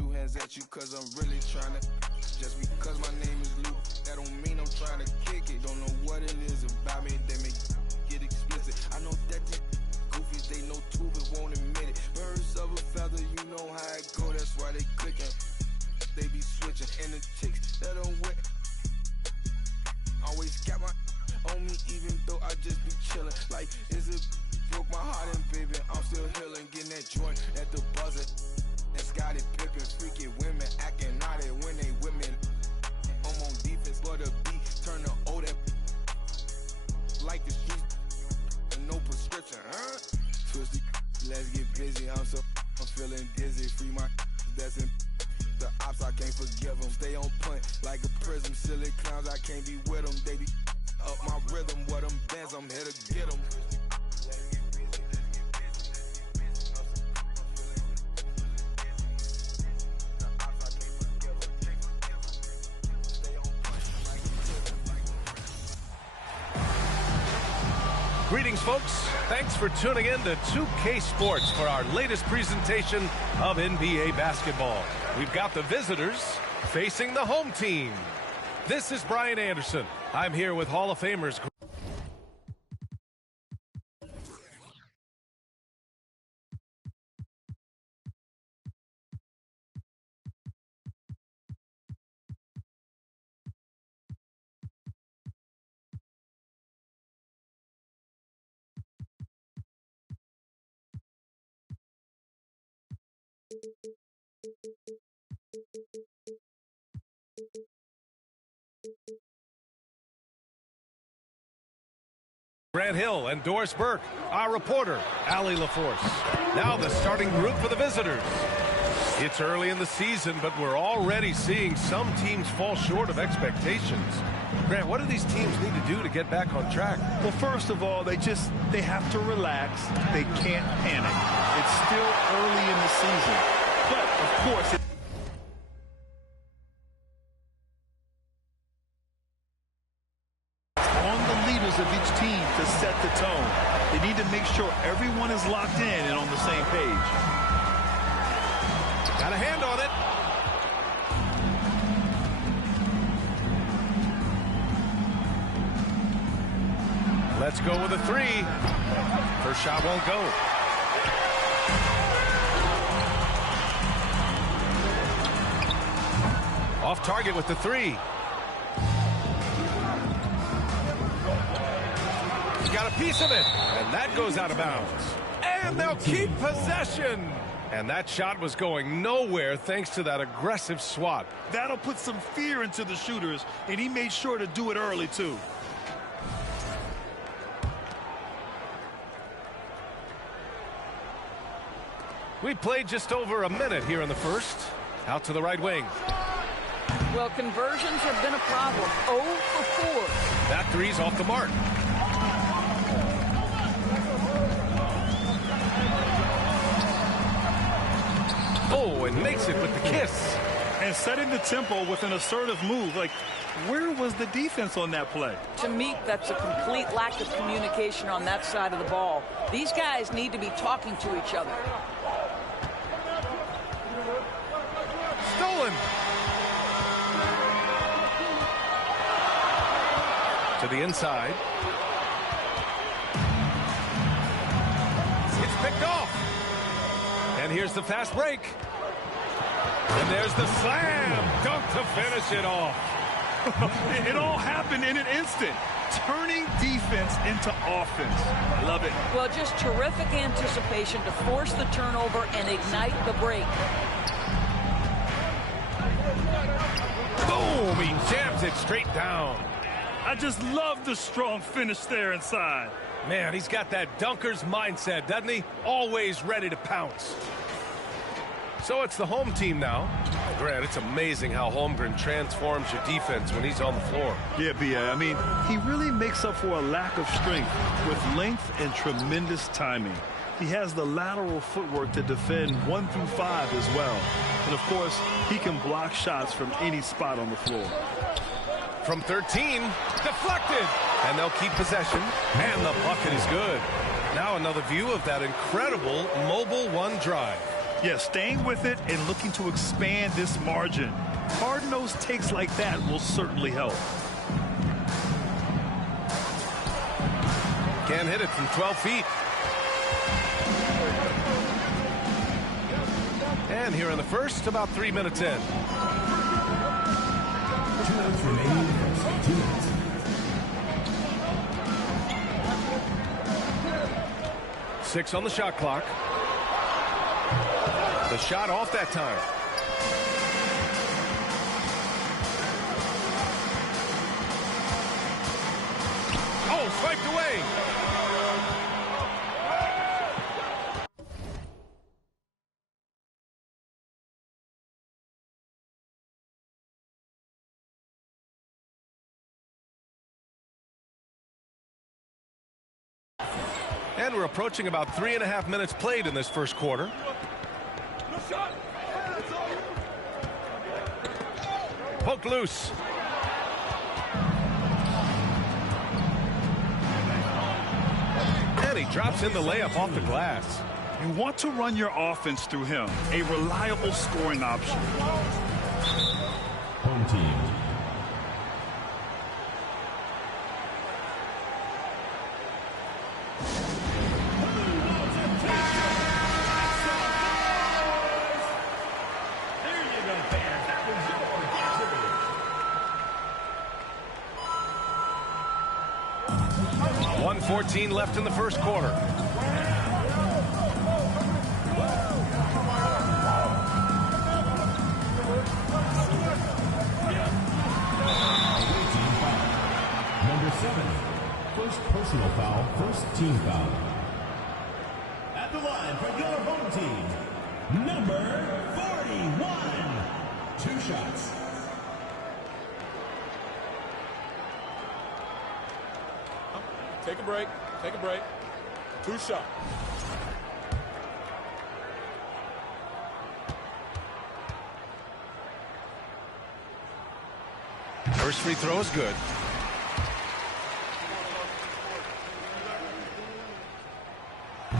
two hands at you cause I'm really trying to. Just because my name is Luke, that don't mean I'm trying to kick it. Don't know what it is about me, they make get explicit. I know that the goofies, they know too, but won't admit it. Birds of a feather, you know how it go, that's why they clicking. They be switching, and the chicks that don't win always got my on me, even though I just be chilling. Like, is it broke my heart and baby, I'm still healing, getting that joint at the buzzer. And Scottie Pippen, freaky women acting naughty when they with me. I'm on defense, but the beat turn the O that like the streets, and no prescription, huh? Twisty, let's get busy. I'm feeling dizzy. Free my that's in the ops, I can't forgive them. Stay on point like a prism. Silly clowns, I can't be with them. They be up my rhythm. What them bands, I'm here to get them. Greetings, folks. Thanks for tuning in to 2K Sports for our latest presentation of NBA basketball. We've got the visitors facing the home team. This is Brian Anderson. I'm here with Hall of Famers. Grant Hill and Doris Burke, our reporter, Allie LaForce. Now the starting group for the visitors. It's early in the season, but we're already seeing some teams fall short of expectations. Grant, what do these teams need to do to get back on track? Well, first of all, they have to relax. They can't panic. It's still early in the season. But, of course, of each team to set the tone. They need to make sure everyone is locked in and on the same page. Got a hand on it. Let's go with a three. First shot won't go. Off target with the three. Got a piece of it, and that goes out of bounds. And they'll keep possession. And that shot was going nowhere thanks to that aggressive swat. That'll put some fear into the shooters, and he made sure to do it early, too. We played just over a minute here in the first. Out to the right wing. Well, conversions have been a problem. 0 for 4. That three's off the mark. Oh, and makes it with the kiss. And setting the tempo with an assertive move. Like, where was the defense on that play? To me, that's a complete lack of communication on that side of the ball. These guys need to be talking to each other. Stolen. To the inside. It's picked off. And here's the fast break. And there's the slam dunk to finish it off. It all happened in an instant. Turning defense into offense. I love it. Well, just terrific anticipation to force the turnover and ignite the break. Boom! He jams it straight down. I just love the strong finish there inside. Man, he's got that dunker's mindset, doesn't he? Always ready to pounce. So it's the home team now. Grant, it's amazing how Holmgren transforms your defense when he's on the floor. Yeah, B.A. I mean, he really makes up for a lack of strength with length and tremendous timing. He has the lateral footwork to defend 1 through 5 as well. And, of course, he can block shots from any spot on the floor. From 13, deflected. And they'll keep possession. And the bucket is good. Now another view of that incredible mobile one drive. Yeah, staying with it and looking to expand this margin. Hard-nosed takes like that will certainly help. Can't hit it from 12 feet. And here in the first, about 3 minutes in. 2 minutes remaining. 2 minutes. Six on the shot clock. The shot off that time. Oh, swiped away. And we're approaching about 3.5 minutes played in this first quarter. Poked loose. And he drops in the layup off the glass. You want to run your offense through him, a reliable scoring option. Home team. .14 left in the first quarter. Number 7, first personal foul, first team foul. At the line for your home team, number 41. 2 shots. Take a break. Take a break. 2 shots. First free throw is good.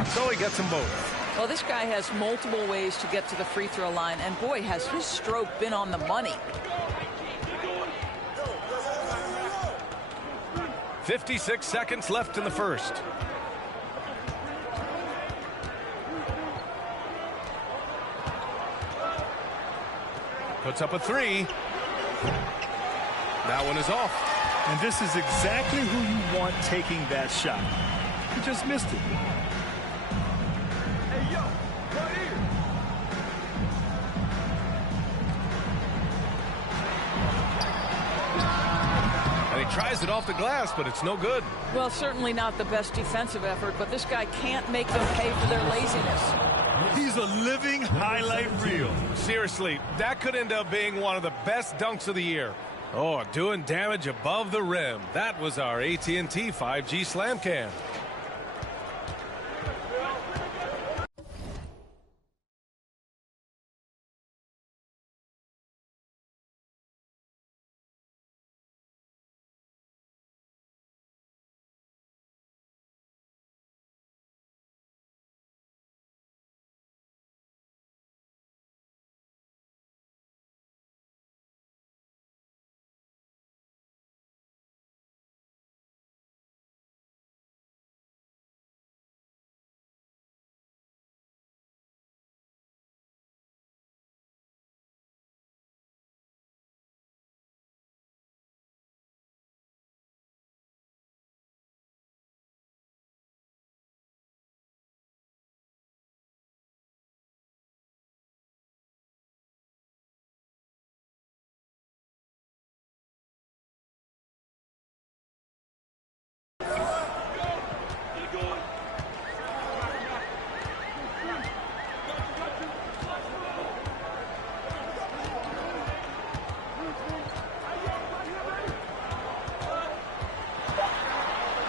So he gets them both. Well, this guy has multiple ways to get to the free throw line, and boy, has his stroke been on the money. 56 seconds left in the first. Puts up a 3. That one is off. And this is exactly who you want taking that shot. He just missed it. Hey, yo, right here. And he tries it off the glass, but it's no good. Well, certainly not the best defensive effort, but this guy can't make them pay for their laziness. He's a living highlight reel. Seriously, that could end up being one of the best dunks of the year. Oh, doing damage above the rim. That was our AT&T 5G Slam Cam.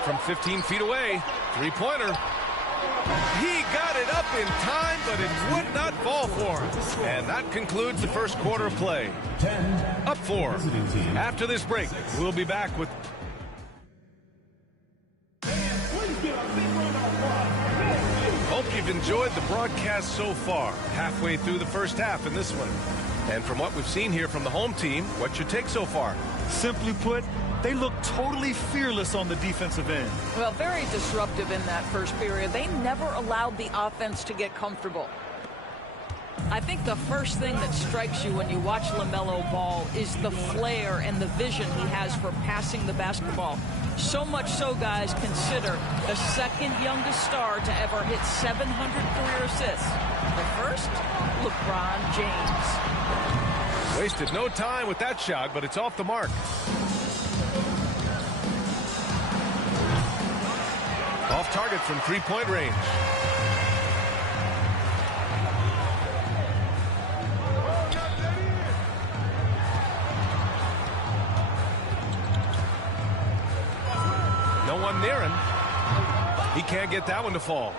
From 15 feet away, three-pointer. He got it up in time, but it would not fall for him. And that concludes the first quarter of play. 10. Up 4. After this break, we'll be back with... Hope you've enjoyed the broadcast so far, halfway through the first half in this one. And from what we've seen here from the home team, what's your take so far? Simply put, they look totally fearless on the defensive end. Well, very disruptive in that first period. They never allowed the offense to get comfortable. I think the first thing that strikes you when you watch LaMelo Ball is the flair and the vision he has for passing the basketball. So much so, guys, consider the second youngest star to ever hit 700 career assists. The first, LeBron James. Wasted no time with that shot, but it's off the mark. Off target from three-point range. No one near him. He can't get that one to fall.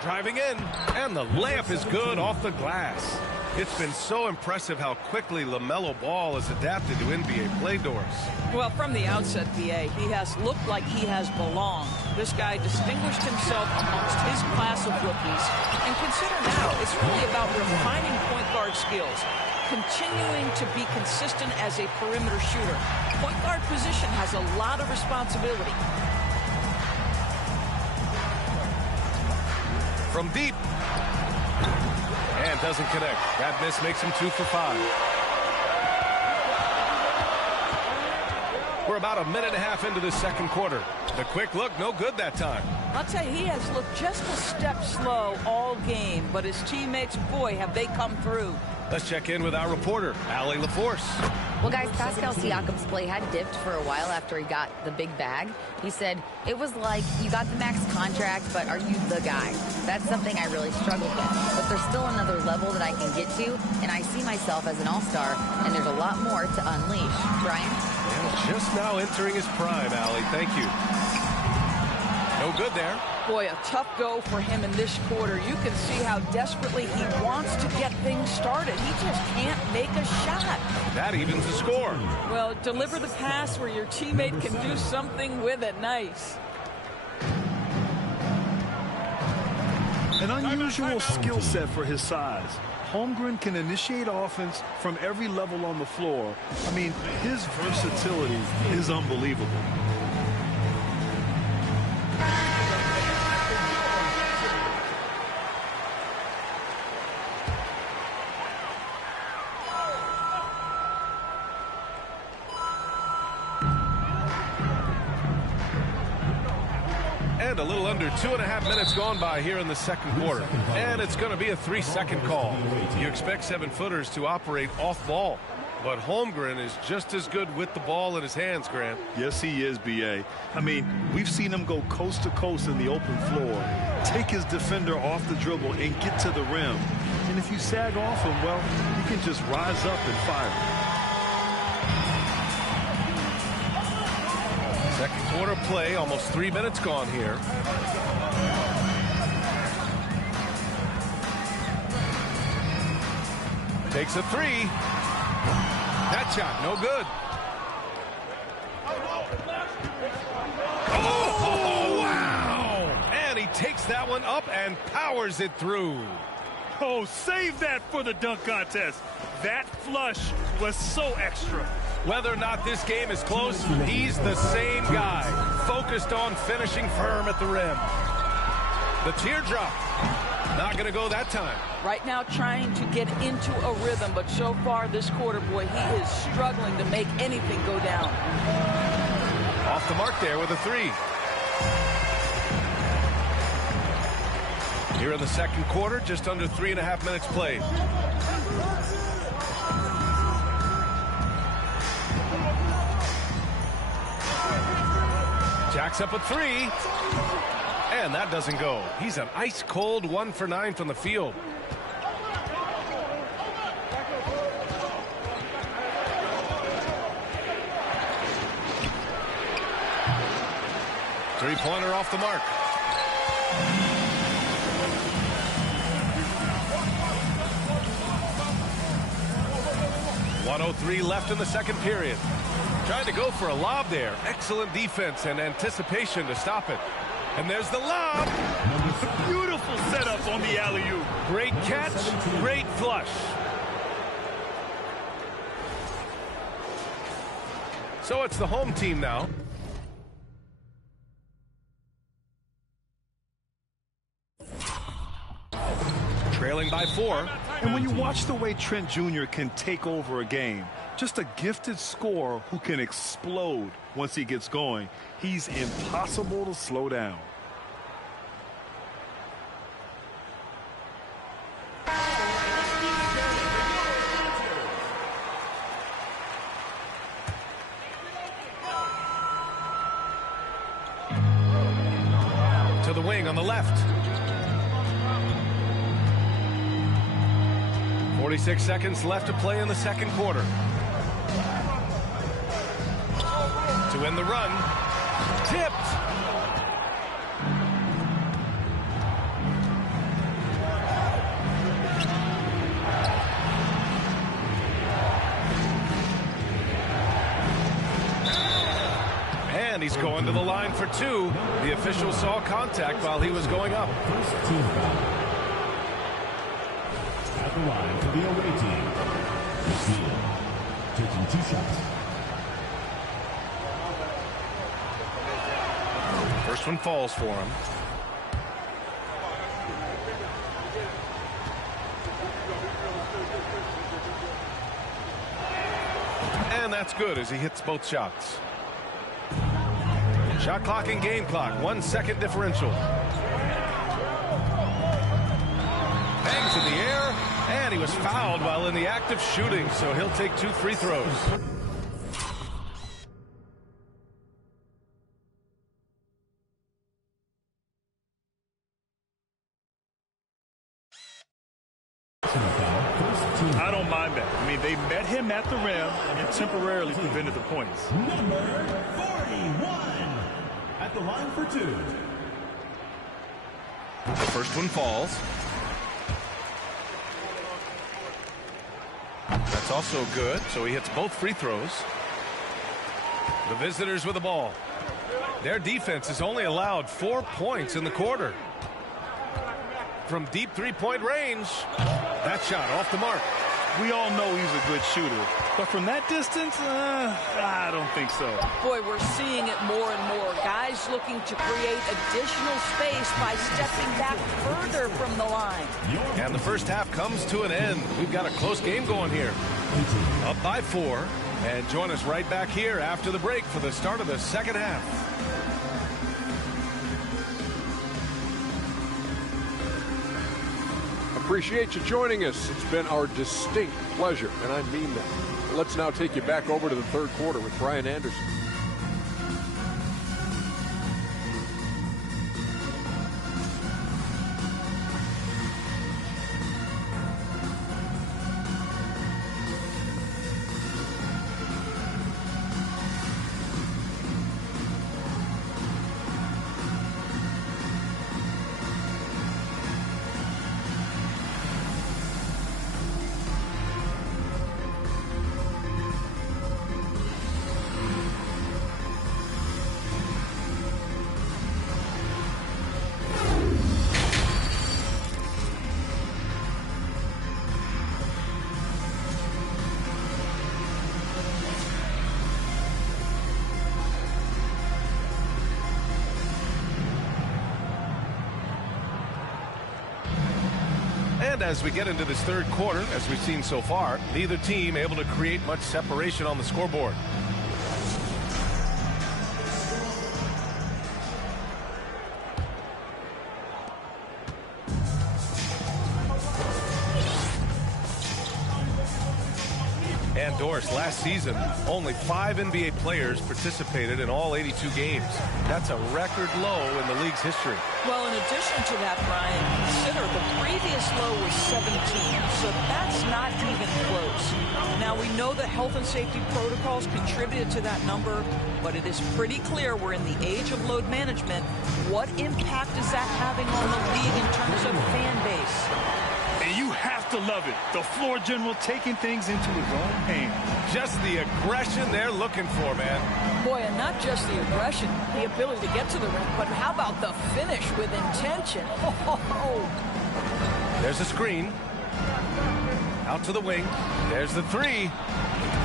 Driving in, and the layup is good off the glass. It's been so impressive how quickly LaMelo Ball has adapted to NBA play, Doris. Well, from the outset, B.A., he has looked like he has belonged. This guy distinguished himself amongst his class of rookies. And consider now, it's really about refining point guard skills, continuing to be consistent as a perimeter shooter. Point guard position has a lot of responsibility. From deep. And doesn't connect. That miss makes him 2 for 5. We're about a minute and a half into the second quarter. The quick look, no good that time. I'll tell you, he has looked just a step slow all game, but his teammates, boy, have they come through. Let's check in with our reporter, Allie LaForce. Well, guys, Pascal Siakam's play had dipped for a while after he got the big bag. He said, it was like, you got the max contract, but are you the guy? That's something I really struggled with. But there's still another level that I can get to, and I see myself as an all-star, and there's a lot more to unleash. Brian? And just now entering his prime, Allie. Thank you. No good there. Boy, a tough go for him in this quarter. You can see how desperately he wants to get things started. He just can't make a shot. That evens the score. Well, deliver the pass where your teammate can do something with it. Nice. An unusual skill set for his size. Holmgren can initiate offense from every level on the floor. I mean, his versatility is unbelievable. And a little under 2.5 minutes gone by here in the second quarter. And it's going to be a 3-second call. You expect 7-footers to operate off ball. But Holmgren is just as good with the ball in his hands, Grant. Yes, he is, B.A. I mean, we've seen him go coast to coast in the open floor, take his defender off the dribble and get to the rim. And if you sag off him, well, he can just rise up and fire. Second quarter play, almost 3 minutes gone here. Takes a three. That shot, no good. Oh, wow! And he takes that one up and powers it through. Oh, save that for the dunk contest. That flush was so extra. Whether or not this game is close, he's the same guy, focused on finishing firm at the rim. The teardrop, not going to go that time. Right now trying to get into a rhythm, but so far this quarter, boy, he is struggling to make anything go down. Off the mark there with a three. Here in the second quarter, just under 3.5 minutes played. Jacks up a three, and that doesn't go. He's an ice-cold 1 for 9 from the field. Three-pointer off the mark. .103 left in the second period. Trying to go for a lob there. Excellent defense and anticipation to stop it. And there's the lob. Beautiful setup on the alley-oop. Great catch, great flush. So it's the home team now. Trailing by 4. And when you watch the way Trent Jr. can take over a game, just a gifted scorer who can explode once he gets going, he's impossible to slow down. To the wing on the left. 46 seconds left to play in the second quarter. To win the run. Tipped. And he's going to the line for 2. The official saw contact while he was going up. First team foul. At the line for the away team. McNeil taking 2 shots. First one falls for him. And that's good as he hits both shots. Shot clock and game clock. 1 second differential. Bangs in the air. And he was fouled while in the act of shooting, so he'll take 2 free throws. I don't mind that. I mean, they met him at the rim and temporarily prevented the points. Number 41. At the line for 2. The first one falls. That's also good, so he hits both free throws. The visitors with the ball. Their defense has only allowed 4 points in the quarter. From deep three-point range, that shot off the mark. We all know he's a good shooter, but from that distance, I don't think so. Boy, we're seeing it more and more. Guys looking to create additional space by stepping back further from the line. And the first half comes to an end. We've got a close game going here. Up by 4. And join us right back here after the break for the start of the second half. Appreciate you joining us. It's been our distinct pleasure, and I mean that. Let's now take you back over to the third quarter with Brian Anderson. And as we get into this third quarter, as we've seen so far, neither team able to create much separation on the scoreboard. And Doris, last season, only 5 NBA players participated in all 82 games. That's a record low in the league's history. Well, in addition to that, Brian, consider the previous low was 17, so that's not even close. Now, we know that health and safety protocols contributed to that number, but it is pretty clear we're in the age of load management. What impact is that having on the league in terms of fan base? And you have to love it. The floor general taking things into his own hands. Just the aggression they're looking for, man. Boy, and not just the aggression, the ability to get to the rim, but how about the finish with intention? There's a screen. Out to the wing. There's the three.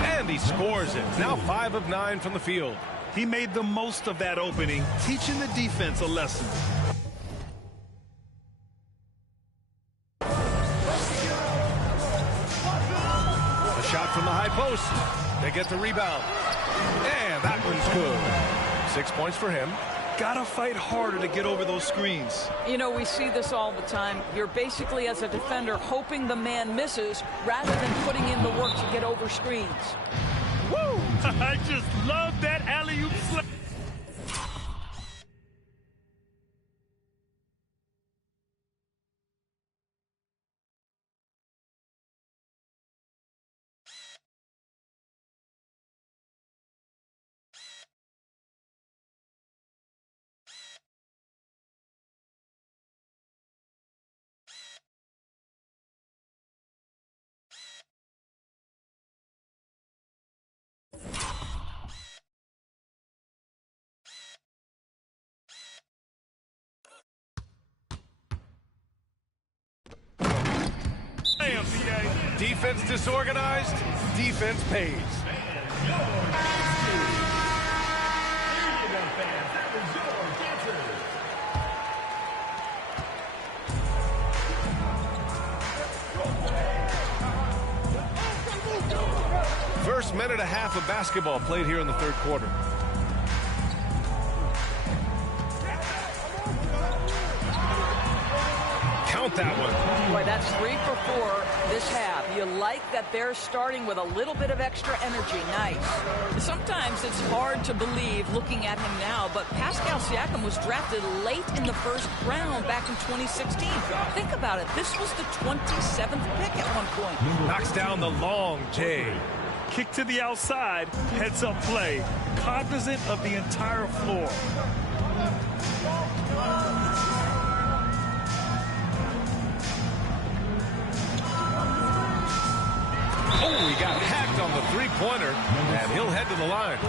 And he scores it. Now 5 of 9 from the field. He made the most of that opening, teaching the defense a lesson. A shot from the high post. They get the rebound. And that one's good. 6 points for him. Gotta fight harder to get over those screens. You know, we see this all the time. You're basically, as a defender, hoping the man misses rather than putting in the work to get over screens. Woo! I just love that alley-oop slap. Defense disorganized, defense pays. First minute and a half of basketball played here in the third quarter. Count that one. Boy, that's 3 for 4 this half. You like that they're starting with a little bit of extra energy. Nice. Sometimes it's hard to believe looking at him now, but Pascal Siakam was drafted late in the first round back in 2016. Think about it. This was the 27th pick at one point. Knocks down the long J. Kick to the outside, heads-up play. Cognizant of the entire floor. Oh, he got hacked on the three-pointer, and he'll head to the line.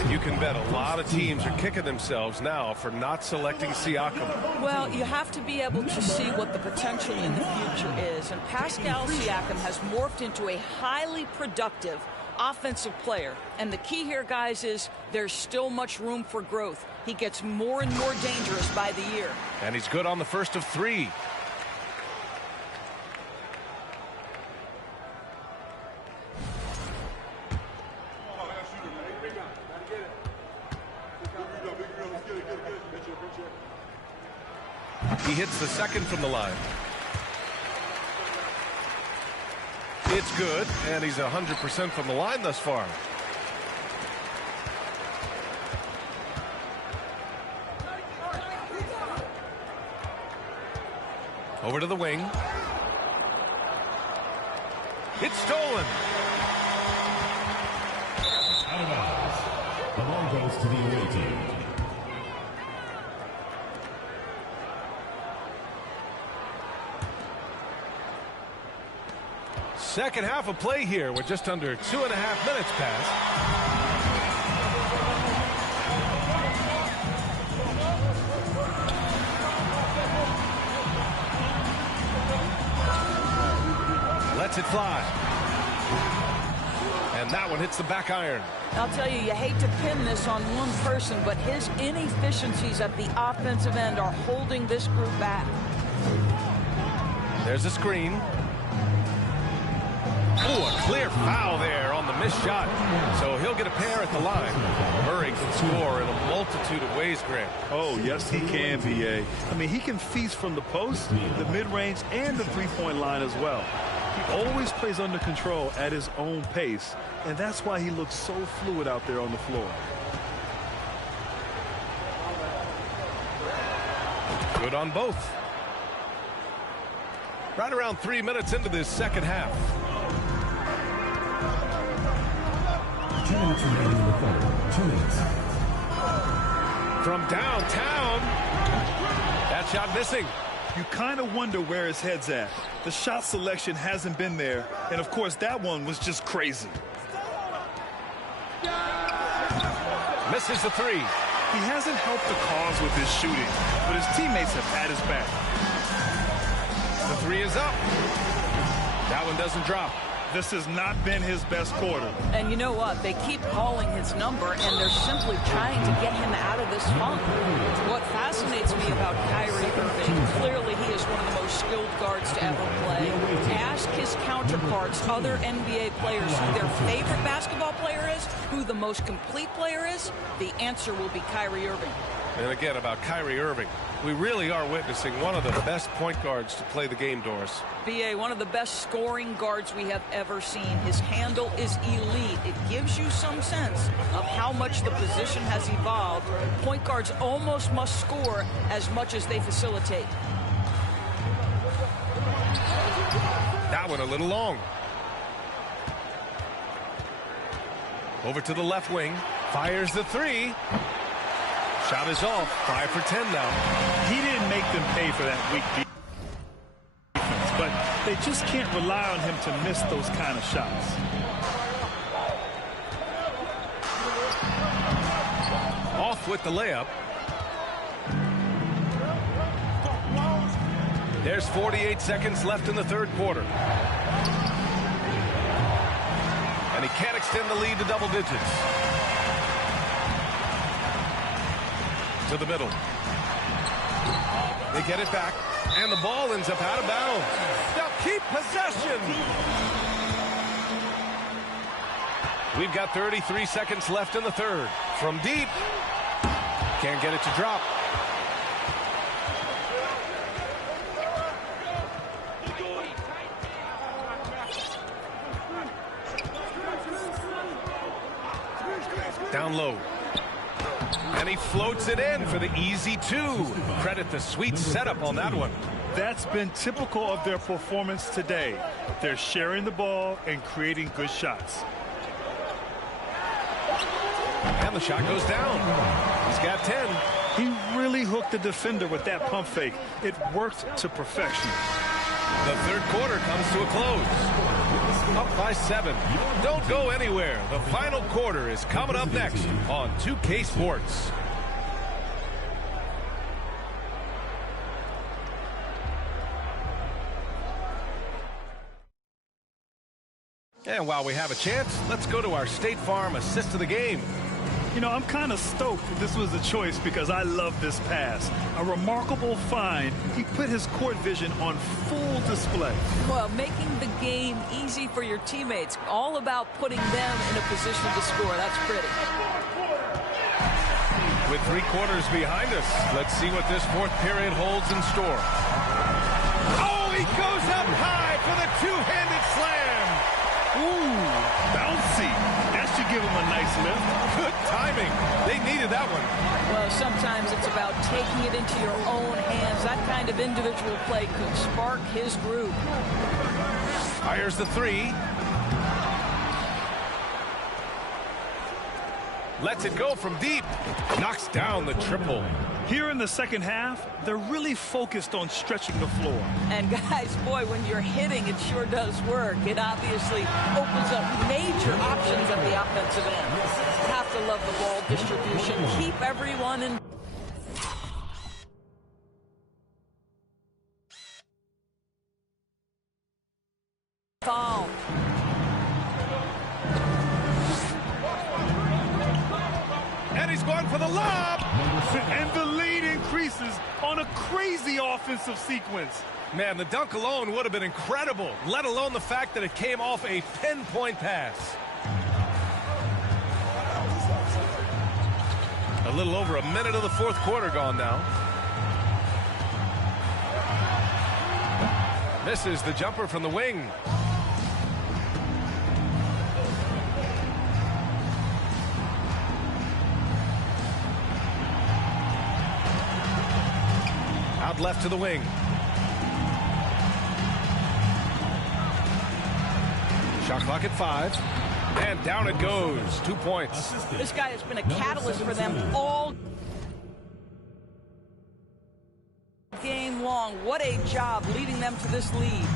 And you can bet a lot of teams are kicking themselves now for not selecting Siakam. Well, you have to be able to see what the potential in the future is. And Pascal Siakam has morphed into a highly productive offensive player. And the key here, guys, is there's still much room for growth. He gets more and more dangerous by the year. And he's good on the first of 3. He hits the second from the line. It's good, and he's 100% from the line thus far. Over to the wing. It's stolen. Out of bounds. The ball goes to the away team. Second half of play here with just under 2.5 minutes passed. Lets it fly. And that one hits the back iron. I'll tell you, you hate to pin this on one person, but his inefficiencies at the offensive end are holding this group back. There's a screen. Oh, a clear foul there on the missed shot. So he'll get a pair at the line. Murray can score in a multitude of ways, Grant. Oh, yes, he can, B.A. I mean, he can feast from the post, the mid-range, and the three-point line as well. He always plays under control at his own pace, and that's why he looks so fluid out there on the floor. Good on both. Right around 3 minutes into this second half. 2 minutes remaining in the third. 2 minutes. From downtown. That shot missing. You kind of wonder where his head's at. The shot selection hasn't been there, and of course that one was just crazy. Misses the three. He hasn't helped the cause with his shooting, but his teammates have had his back. The three is up. That one doesn't drop. This has not been his best quarter. And you know what? They keep calling his number, and they're simply trying to get him out of this funk. What fascinates me about Kyrie Irving, clearly he is one of the most skilled guards to ever play. Ask his counterparts, other NBA players, who their favorite basketball player is, who the most complete player is. The answer will be Kyrie Irving. And again, about Kyrie Irving, we really are witnessing one of the best point guards to play the game, Doris. B.A., one of the best scoring guards we have ever seen. His handle is elite. It gives you some sense of how much the position has evolved. Point guards almost must score as much as they facilitate. That one a little long. Over to the left wing. Fires the three. Shot is off. 5 for 10 now. He didn't make them pay for that weak defense, but they just can't rely on him to miss those kind of shots. Off with the layup. There's 48 seconds left in the third quarter. And he can't extend the lead to double digits. To the middle. They get it back, and the ball ends up out of bounds. They'll keep possession. We've got 33 seconds left in the third. From deep. Can't get it to drop. Down low. And he floats it in for the easy two. Credit the sweet setup on that one. That's been typical of their performance today. They're sharing the ball and creating good shots. And the shot goes down. He's got 10. He really hooked the defender with that pump fake. It worked to perfection. The third quarter comes to a close. Up by 7. Don't go anywhere. The final quarter is coming up next on 2K Sports. And while we have a chance, let's go to our State Farm assist of the game. You know, I'm kind of stoked that this was a choice because I love this pass. A remarkable find. He put his court vision on full display. Well, making the game easy for your teammates. All about putting them in a position to score. That's pretty. With 3 quarters behind us, let's see what this fourth period holds in store. Oh, he goes up high for the two-handed slam. Ooh, bouncy. That should give him a nice lift. Good timing. They needed that one. Well, sometimes it's about taking it into your own hands. That kind of individual play could spark his group. Fires the three. Lets it go from deep. Knocks down the triple. Here in the second half, they're really focused on stretching the floor. And guys, boy, when you're hitting, it sure does work. It obviously opens up major options at the offensive end. You have to love the ball distribution. Keep everyone in. Foul. And he's going for the lob. And the lead increases on a crazy offensive sequence. Man, the dunk alone would have been incredible, let alone the fact that it came off a pinpoint pass. A little over a minute of the fourth quarter gone now. Misses the jumper from the wing. Out left to the wing. Shot clock at 5. And down it goes. 2 points. This guy has been a catalyst for them all game long. What a job leading them to this lead.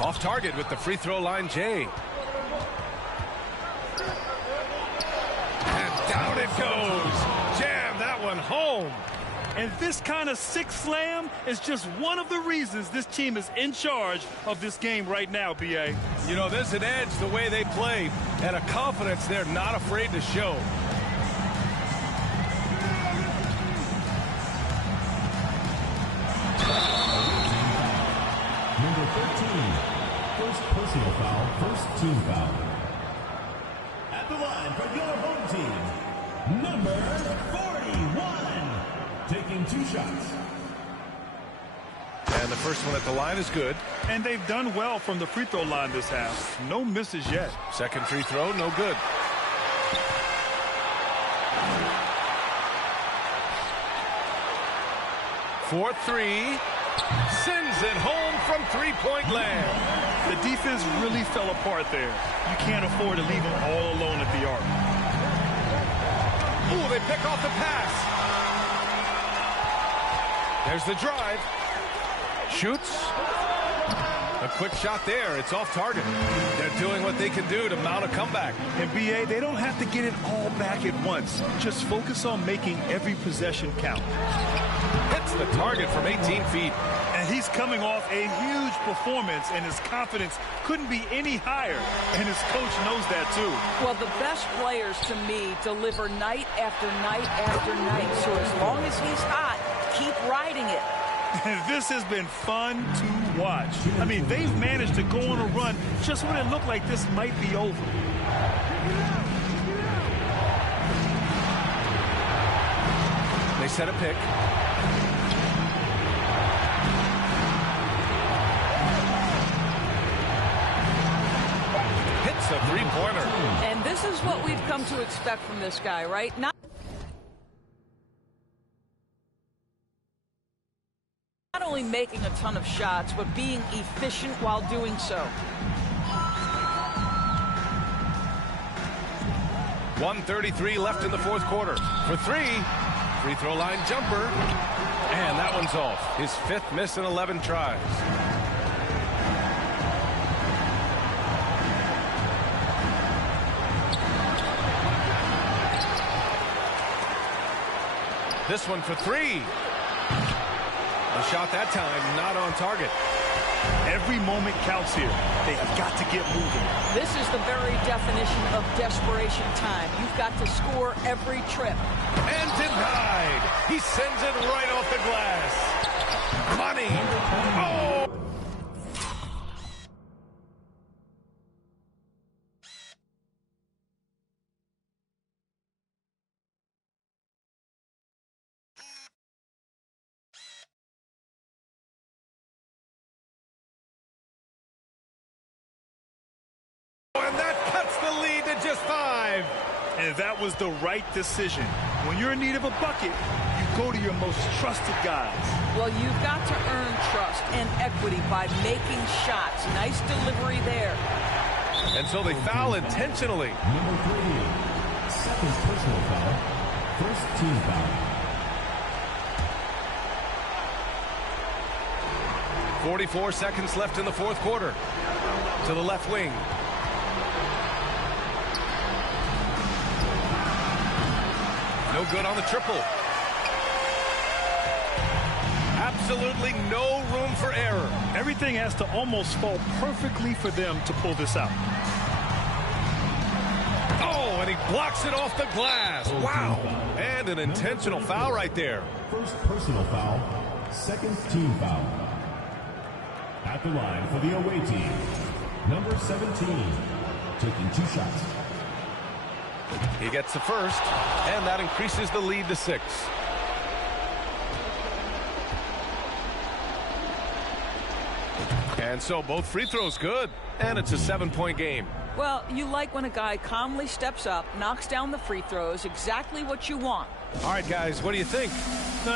Off target with the free throw line, Jay. And down it goes. Jam that one home. And this kind of sick slam is just one of the reasons this team is in charge of this game right now, B.A. You know, there's an edge the way they play and a confidence they're not afraid to show. Number 13, first personal foul, first team foul. At the line for your home team, number 41, taking 2 shots. And the first one at the line is good. And they've done well from the free throw line this half. No misses yet. Second free throw, no good. Fourth three. Sends it home from three-point land. The defense really fell apart there. You can't afford to leave them all alone at the arc. Ooh, they pick off the pass. There's the drive. Shoots. A quick shot there. It's off target. They're doing what they can do to mount a comeback. And B.A., they don't have to get it all back at once. Just focus on making every possession count. Hits the target from 18 feet. And he's coming off a huge performance, and his confidence couldn't be any higher. And his coach knows that, too. Well, the best players, to me, deliver night after night after night. So as long as he's hot, keep riding it. This has been fun to watch. I mean, they've managed to go on a run just when it looked like this might be over. They set a pick. Hits a three-pointer. And this is what we've come to expect from this guy, right? Not only making a ton of shots, but being efficient while doing so. 1:33 left in the fourth quarter. For three, free throw line jumper. And that one's off. His 5th miss in 11 tries. This one for three. A shot that time, not on target. Every moment counts here. They have got to get moving. This is the very definition of desperation time. You've got to score every trip. And denied. He sends it right off the glass. Money. Oh! And that cuts the lead to just 5. And that was the right decision. When you're in need of a bucket, you go to your most trusted guys. Well, you've got to earn trust and equity by making shots. Nice delivery there. And so they foul intentionally. Number 3, second personal foul, first team foul. 44 seconds left in the fourth quarter. To the left wing. No good on the triple. Absolutely no room for error. Everything has to almost fall perfectly for them to pull this out. Oh, and he blocks it off the glass. Wow. And an intentional foul right there. First personal foul, second team foul. At the line for the away team, number 17, taking 2 shots. He gets the first, and that increases the lead to 6. And so both free throws good, and it's a 7-point game. Well, you like when a guy calmly steps up, knocks down the free throws, exactly what you want. All right, guys, what do you think?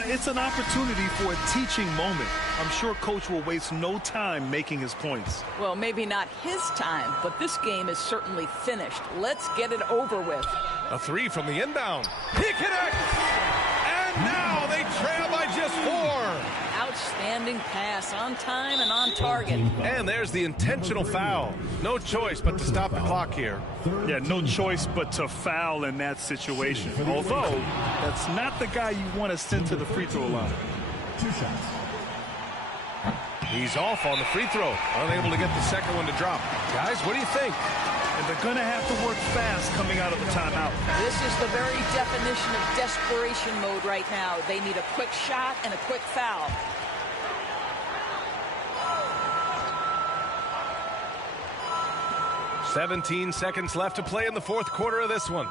It's an opportunity for a teaching moment. I'm sure Coach will waste no time making his points. Well, maybe not his time, but this game is certainly finished. Let's get it over with. A three from the inbound. He connects! And now they trail by just 4. Outstanding pass, on time and on target. And there's the intentional foul. No choice but to stop the clock here. Yeah, no choice but to foul in that situation. Although, that's not the guy you want to send to the free throw line. 2 shots. He's off on the free throw. Unable to get the second one to drop. Guys, what do you think? And they're going to have to work fast coming out of the timeout. This is the very definition of desperation mode right now. They need a quick shot and a quick foul. "17 seconds left to play in the fourth quarter of this one.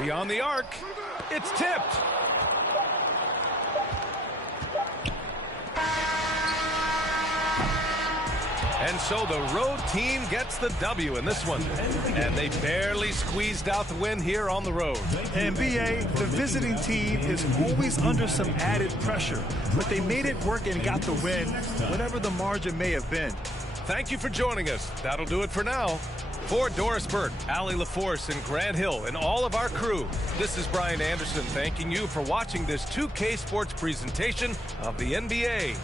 Beyond the arc. It's tipped. And so the road team gets the W in this one. And they barely squeezed out the win here on the road. And BA, the visiting team is always under some added pressure, but they made it work and got the win, whatever the margin may have been. Thank you for joining us. That'll do it for now. For Doris Burke, Allie LaForce, and Grant Hill, and all of our crew, this is Brian Anderson thanking you for watching this 2K Sports presentation of the NBA.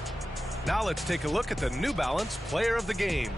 Now let's take a look at the New Balance Player of the Game.